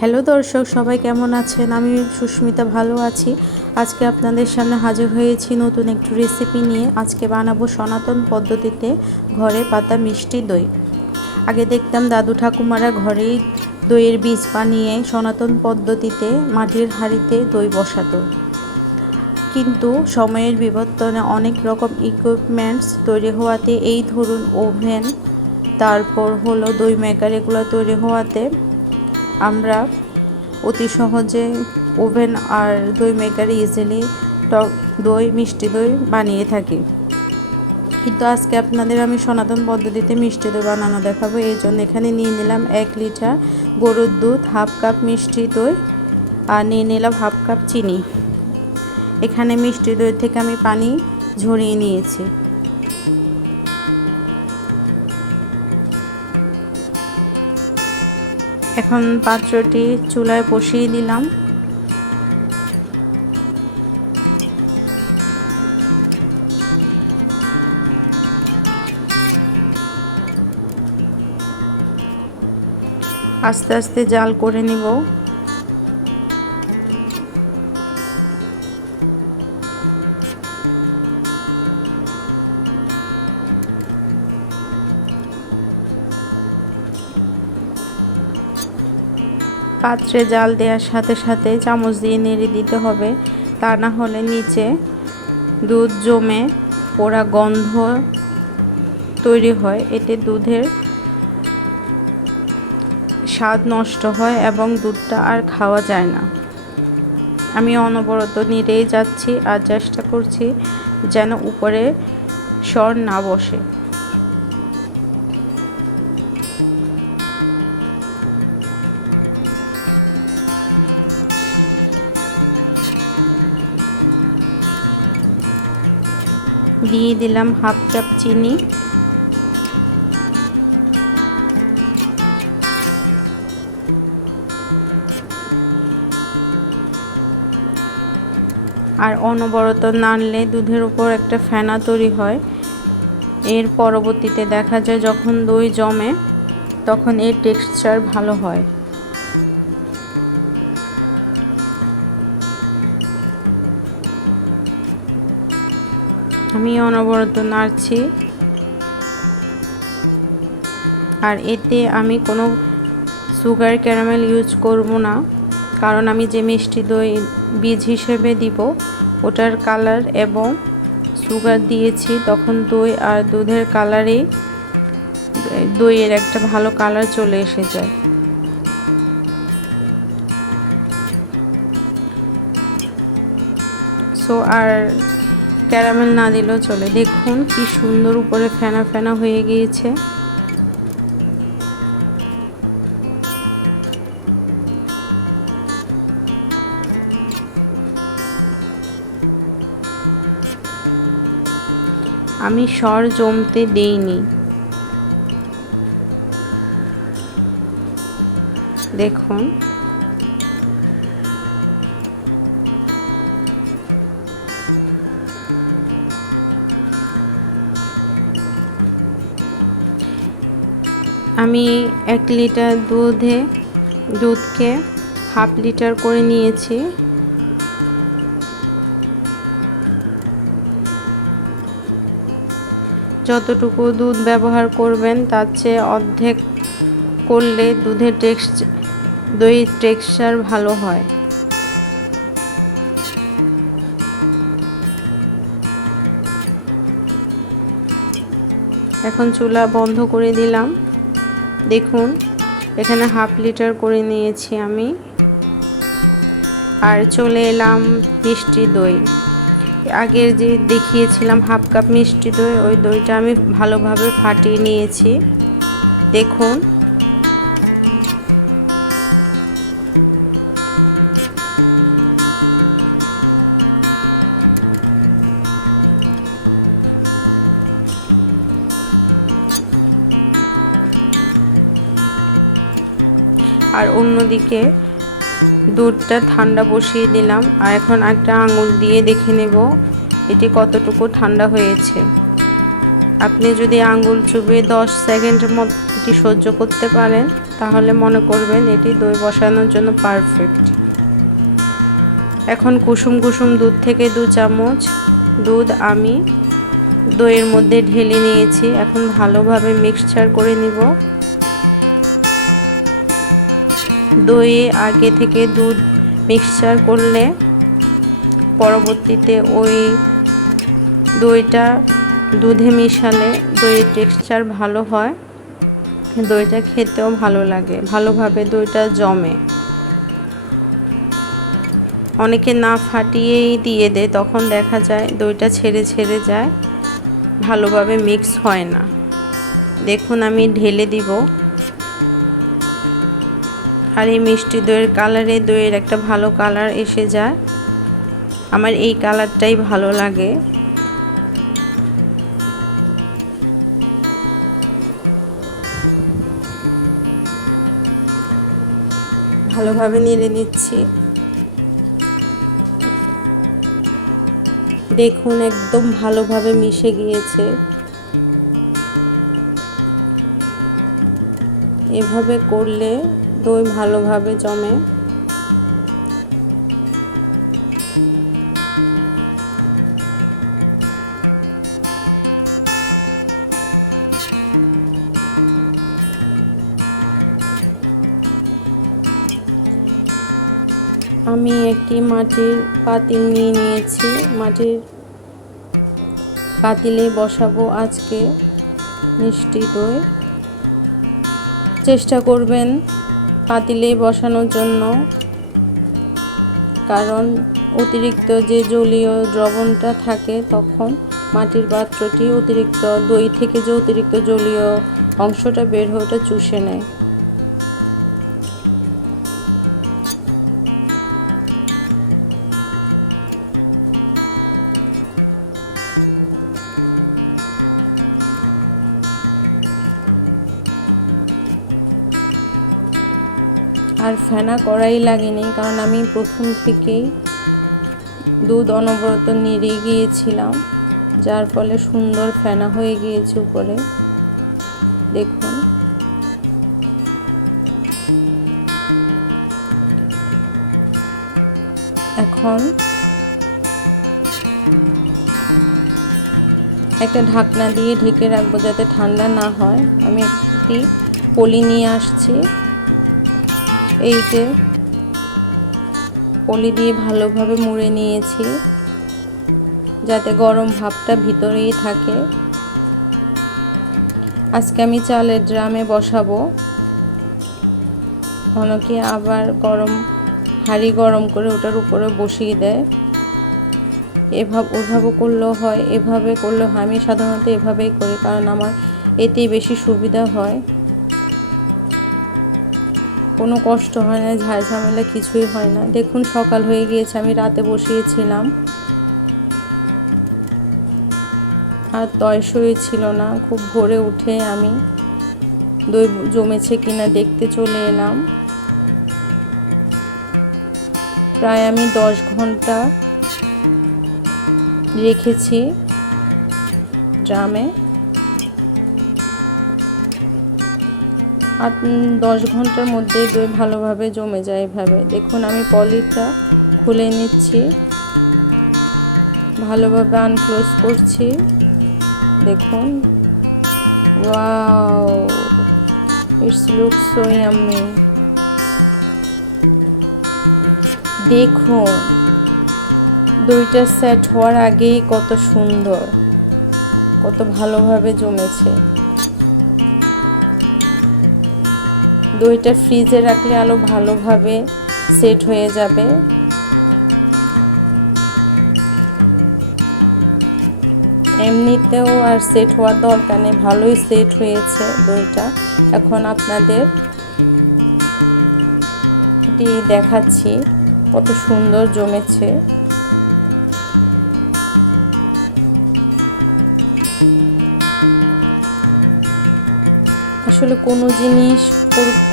Hello দর্শক, সবাই কেমন আছেন? আমি সুস্মিতা ভালো আছি। আজকে আপনাদের সামনে হাজির হয়েছি নতুন একটু রেসিপি নিয়ে। আজকে বানাবো সনাতন পদ্ধতিতে ঘরে পাতা মিষ্টি দই। আগে দেখতাম দাদু ঠাকুমারা ঘরেই দইয়ের বীজ বানিয়ে সনাতন পদ্ধতিতে মাটির হাঁড়িতে দই বসাতো। কিন্তু সময়ের বিবর্তনে অনেক রকম ইকুইপমেন্টস তৈরি হওয়াতে, এই ধরুন ওভেন, তারপর হলো দই মেকার, এগুলো তৈরি হওয়াতে আমরা অতি সহজে ওভেন আর দই মেকারে ইজিলি টক দই, মিষ্টি দই বানিয়ে থাকি। কিন্তু আজকে আপনাদের আমি সনাতন পদ্ধতিতে মিষ্টি দই বানানো দেখাবো। এই জন্য এখানে নিয়ে নিলাম 1 লিটার গরুর দুধ, হাফ কাপ মিষ্টি দই, আর নিয়ে নিলাম হাফ কাপ চিনি। এখানে মিষ্টি দই থেকে আমি পানি ঝরিয়ে নিয়েছি। এখন পাত্রটি চুলায় বসিয়ে দিলাম। আস্তে আস্তে জাল করে নিব। পাত্রে জাল দেওয়ার সাথে সাথে চামচ দিয়ে নেড়ে দিতে হবে, তা না হলে নিচে দুধ জমে পোড়া গন্ধ তৈরি হয়। এতে দুধের স্বাদ নষ্ট হয় এবং দুধটা আর খাওয়া যায় না। আমি অনবরত নেড়েই যাচ্ছি আর চেষ্টা করছি যেন উপরে সর না বসে। দিয়ে দিলাম হাফ কাপ চিনি। আর অনবরত নাড়লে দুধের উপর একটা ফেনা তৈরি হয়। এর পরবর্তীতে দেখা যায় যখন দই জমে তখন এর টেক্সচার ভালো হয়। আমি অনবরত নাড়ছি। আর এতে আমি কোনো সুগার ক্যারামেল ইউজ করব না, কারণ আমি যে মিষ্টি দই বীজ হিসেবে দিব ওটার কালার এবং সুগার দিয়েছি, তখন দই আর দুধের কালারেই দইয়ের একটা ভালো কালার চলে এসে যায়। সো আর ক্যারামেল না দিলেও চলে। দেখুন কি সুন্দর উপরে ফেনা ফেনা হয়ে গিয়েছে। আমি সর জমতে দেইনি। দেখুন আমি 1 লিটার দুধকে হাফ লিটার করে নিয়েছি। যতটুকু দুধ ব্যবহার করবেন তার চেয়ে অর্ধেক করলে দইয়ের টেক্সচার ভালো হয়। এখন চুলা বন্ধ করে দিলাম। দেখুন এখানে হাফ লিটার করে নিয়েছি আমি। আর চলে এলাম মিষ্টি দই। আগের যে দেখিয়েছিলাম হাফ কাপ মিষ্টি দই, ওই দইটা আমি ভালোভাবে ফাটিয়ে নিয়েছি। দেখুন আর অন্যদিকে দুধটা ঠান্ডা বসিয়ে দিলাম। আর এখন একটা আঙুল দিয়ে দেখে নেব এটি কতটুকু ঠান্ডা হয়েছে। আপনি যদি আঙুল চুবিয়ে 10 সেকেন্ডের মতো এটি সহ্য করতে পারেন তাহলে মনে করবেন এটি দই বসানোর জন্য পারফেক্ট। এখন কুসুম কুসুম দুধ থেকে 2 চামচ দুধ আমি দইয়ের মধ্যে ঢেলে নিয়েছি। এখন ভালোভাবে মিক্সচার করে নিব। দইয়ে আগে থেকে দুধ মিক্সচার করলে পরবর্তীতে ওই দইটা দুধে মিশালে দইয়ের টেক্সচার ভালো হয়, দইটা খেতেও ভালো লাগে, ভালোভাবে দইটা জমে। অনেকে না ফাটিয়েই দিয়ে দেয়, তখন দেখা যায় দইটা ছেড়ে ছেড়ে যায়, ভালোভাবে মিক্স হয় না। দেখুন আমি ঢেলে দিব। আর এই মিষ্টি দইয়ের কালারে দইয়ের একটা ভালো কালার এসে যায়, আমার এই কালারটাই ভালো লাগে। ভালোভাবে নেড়ে নিচ্ছি। দেখুন একদম ভালোভাবে মিশে গিয়েছে। এভাবে করলে দই ভালোভাবে জমে। আমি একটি মাটির পাতিল নিয়ে নিয়েছি। মাটির পাতিলে বসাবো আজকে মিষ্টি দই। চেষ্টা করবেন পাতিলে বসানোর জন্য, কারণ অতিরিক্ত যে জলীয় দ্রবণটা থাকে তখন মাটির পাত্রটি অতিরিক্ত দই থেকে যে অতিরিক্ত জলীয় অংশটা বের হয়ে ওটা চুষে নেয়। আর ফেনা করাই লাগেনি, কারণ আমি প্রথম থেকেই দুধ অনবরত নেড়ে গিয়েছিলাম, যার ফলে সুন্দর ফেনা হয়ে গিয়েছে উপরে। দেখুন এখন একটা ঢাকনা দিয়ে ঢেকে রাখবো যাতে ঠান্ডা না হয়। আমি একটি পলি নিয়ে আসছি, এই যে পলি দিয়ে ভালোভাবে মুড়ে নিয়েছি যাতে গরম ভাবটা ভিতরেই থাকে। আজকে আমি চালের ড্রামে বসাবো, অনেকে আবার হাঁড়ি গরম করে ওটার উপরে বসিয়ে দেয়। ওইভাবে করলেও হয়, এভাবে করলেও হয়। আমি সাধারণত এভাবেই করি, কারণ আমার এতেই বেশি সুবিধা হয়, কোনো কষ্ট হয় না, ঝামেলা কিছুই হয় না। দেখুন সকাল হয়ে গিয়েছে, আমি রাতে বসিয়েছিলাম আর তয়সই ছিল না। খুব ভোরে উঠে আমি দই জমেছে কিনা দেখতে চলে এলাম। প্রায় আমি 10 ঘন্টা রেখেছি ড্রামে, আর 10 ঘন্টার মধ্যে দই ভালোভাবে জমে যায়। এভাবে দেখুন আমি পলিটা খুলে নিচ্ছি, ভালোভাবে আনক্লোজ করছি। দেখুন, wow, it's look so yummy. দেখুন দইটা সেট হওয়ার আগেই কত সুন্দর, কত ভালোভাবে জমেছে। দইটা ফ্রিজে রাখলে আরো ভালোভাবে সেট হয়ে যাবে। এমনিতেও আর সেট হওয়ার দরকার নেই, ভালোই সেট হয়েছে দইটা। এখন আপনাদের দেখাচ্ছি কত সুন্দর জমেছে। আসলে কোনো জিনিস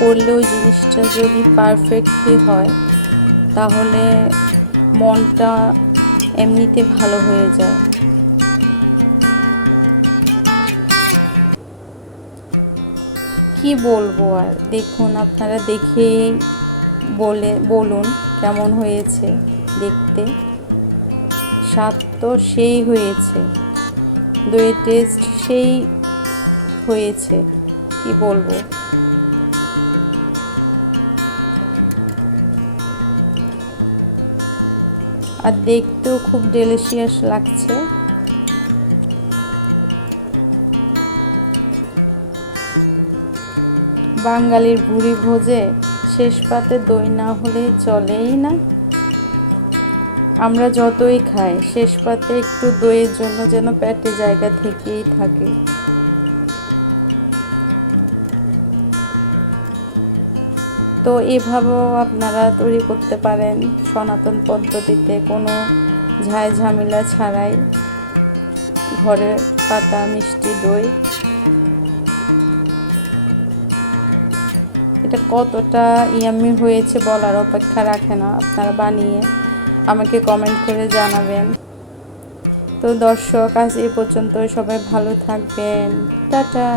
করলে ওই জিনিসটা যদি পারফেক্টলি হয় তাহলে মনটা এমনিতে ভালো হয়ে যায়। কি বলবো আর, দেখুন আপনারা দেখে বলুন কেমন হয়েছে দেখতে। স্বাদ তো সেই হয়েছে, দইয়ের টেস্ট সেই হয়েছে, কি বলবো। আর দেখতেও খুব ডেলিশিয়াস লাগছে। বাঙালির ভুরি ভোজে শেষ পাতে দই না হলে চলেই না। আমরা যতই খাই শেষ পাতে একটু দইয়ের জন্য যেন পেটে জায়গা থেকেই থাকে। তো এভাবেও আপনারা তৈরি করতে পারেন সনাতন পদ্ধতিতে, কোনো ঝামেলা ছাড়াই ঘরে পাতা মিষ্টি দই। এটা কতটা ইয়াম্মি হয়েছে বলার অপেক্ষা রাখে না, আপনারা বানিয়ে আমাকে কমেন্ট করে জানাবেন। তো দর্শক, আজ এ পর্যন্ত, সবাই ভালো থাকবেন, টাটা।